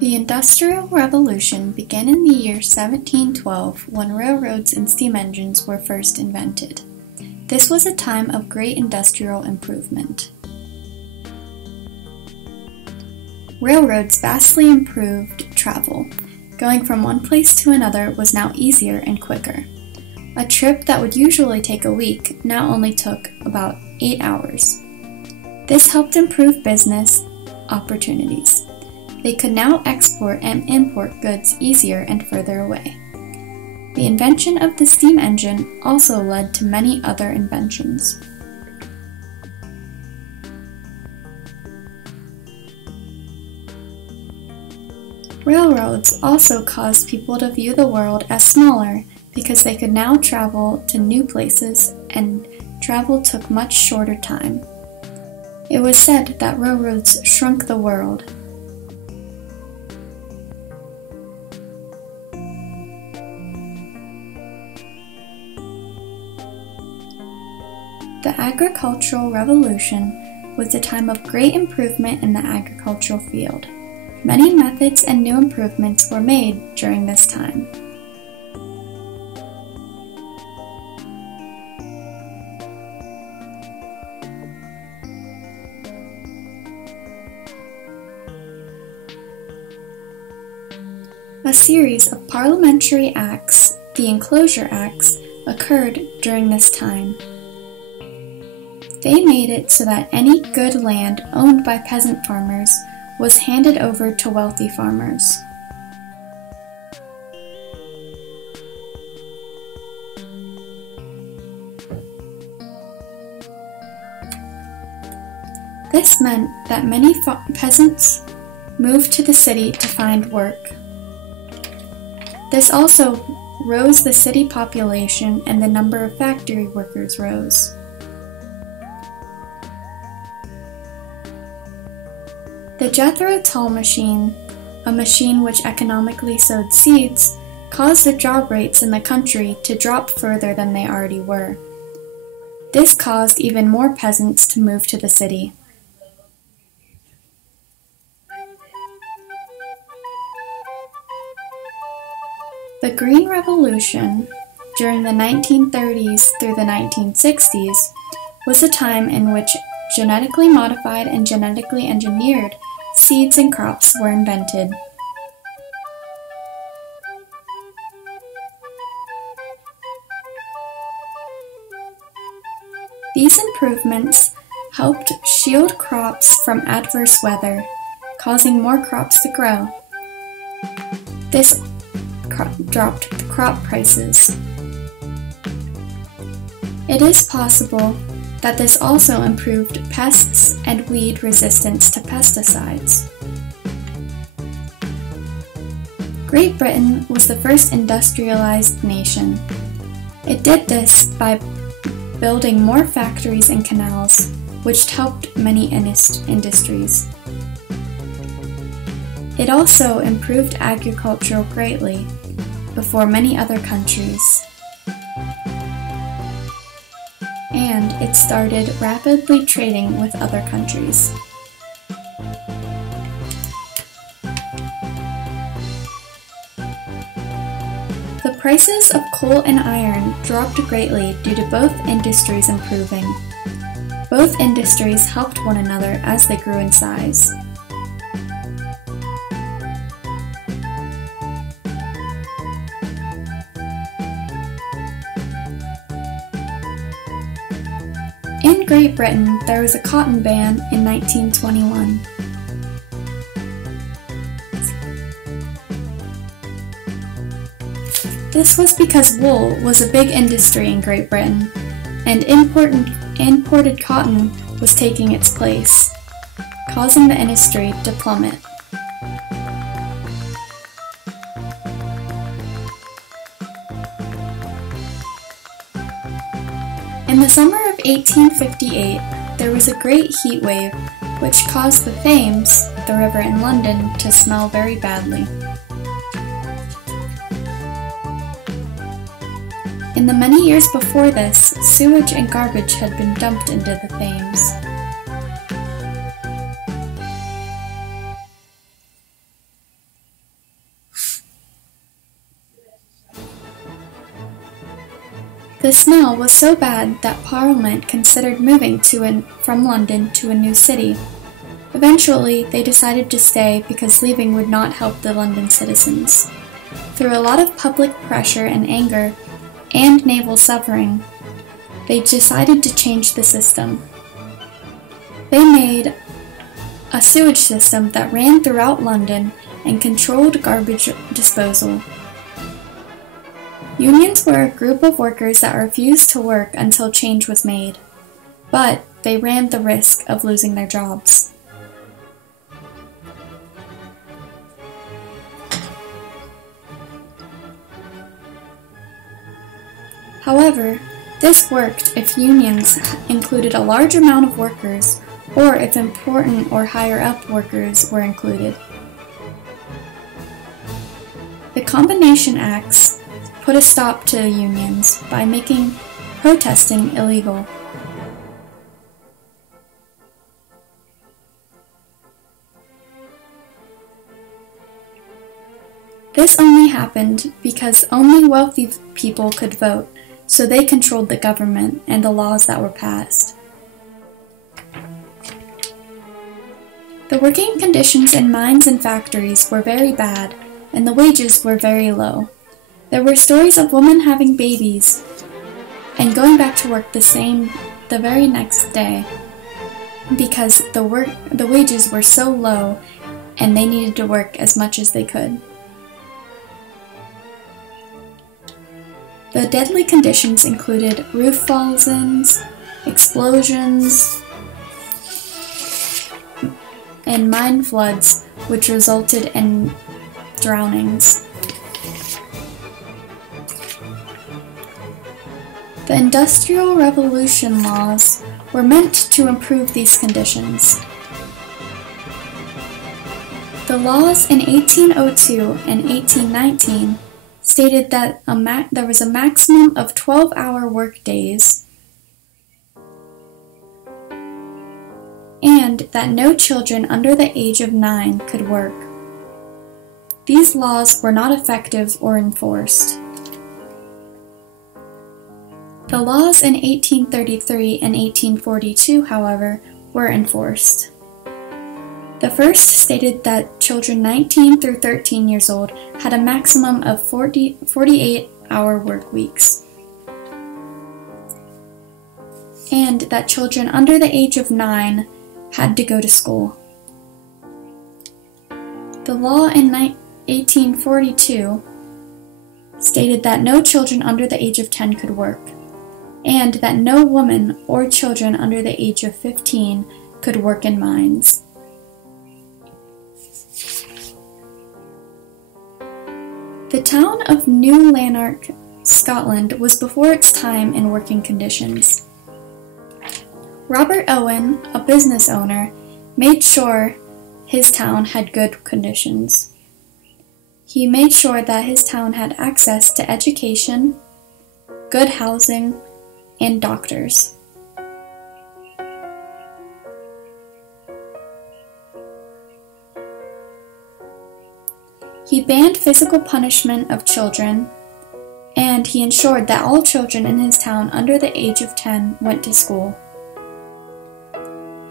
The Industrial Revolution began in the year 1712 when railroads and steam engines were first invented. This was a time of great industrial improvement. Railroads vastly improved travel. Going from one place to another was now easier and quicker. A trip that would usually take a week now only took about 8 hours. This helped improve business opportunities. They could now export and import goods easier and further away. The invention of the steam engine also led to many other inventions. Railroads also caused people to view the world as smaller because they could now travel to new places and travel took much shorter time. It was said that railroads shrunk the world. The Agricultural Revolution was a time of great improvement in the agricultural field. Many methods and new improvements were made during this time. A series of parliamentary acts, the Enclosure Acts, occurred during this time. They made it so that any good land owned by peasant farmers was handed over to wealthy farmers. This meant that many peasants moved to the city to find work. This also rose the city population and the number of factory workers rose. The Jethro Tull machine, a machine which economically sowed seeds, caused the job rates in the country to drop further than they already were. This caused even more peasants to move to the city. The Green Revolution, during the 1930s through the 1960s, was a time in which genetically modified and genetically engineered seeds and crops were invented. These improvements helped shield crops from adverse weather, causing more crops to grow. This dropped the crop prices. It is possible that this also improved pests and weed resistance to pesticides. Great Britain was the first industrialized nation. It did this by building more factories and canals, which helped many industries. It also improved agriculture greatly before many other countries. And it started rapidly trading with other countries. The prices of coal and iron dropped greatly due to both industries improving. Both industries helped one another as they grew in size. In Great Britain, there was a cotton ban in 1921. This was because wool was a big industry in Great Britain, and imported cotton was taking its place, causing the industry to plummet. In the summer of 1858, there was a great heat wave, which caused the Thames, the river in London, to smell very badly. In the many years before this, sewage and garbage had been dumped into the Thames. The smell was so bad that Parliament considered moving from London to a new city. Eventually, they decided to stay because leaving would not help the London citizens. Through a lot of public pressure and anger, and naval suffering, they decided to change the system. They made a sewage system that ran throughout London and controlled garbage disposal. Unions were a group of workers that refused to work until change was made, but they ran the risk of losing their jobs. However, this worked if unions included a large amount of workers or if important or higher-up workers were included. The Combination Acts put a stop to unions by making protesting illegal. This only happened because only wealthy people could vote, so they controlled the government and the laws that were passed. The working conditions in mines and factories were very bad, and the wages were very low. There were stories of women having babies and going back to work the very next day because the wages were so low and they needed to work as much as they could. The deadly conditions included roof falls-ins, explosions, and mine floods, which resulted in drownings. The Industrial Revolution laws were meant to improve these conditions. The laws in 1802 and 1819 stated that there was a maximum of 12-hour work days and that no children under the age of 9 could work. These laws were not effective or enforced. The laws in 1833 and 1842, however, were enforced. The first stated that children 19 through 13 years old had a maximum of 48-hour work weeks, and that children under the age of 9 had to go to school. The law in 1842 stated that no children under the age of 10 could work, and that no woman or children under the age of 15 could work in mines. The town of New Lanark, Scotland, was before its time in working conditions. Robert Owen, a business owner, made sure his town had good conditions. He made sure that his town had access to education, good housing, and doctors. He banned physical punishment of children, and he ensured that all children in his town under the age of 10 went to school.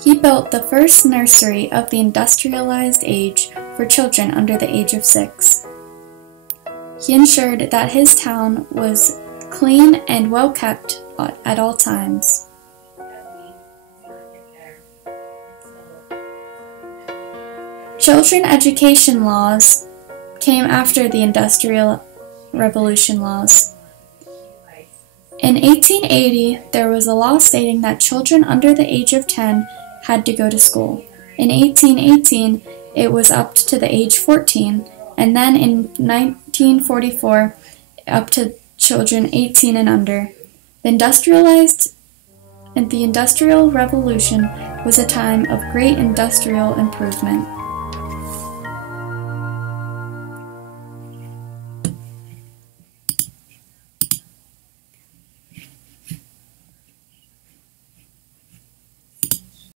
He built the first nursery of the industrialized age for children under the age of 6. He ensured that his town was clean and well kept at all times. Children education laws came after the Industrial Revolution laws. In 1880, there was a law stating that children under the age of 10 had to go to school. In 1818, it was up to the age 14, and then in 1944, up to children 18 and under. The Industrial Revolution was a time of great industrial improvement.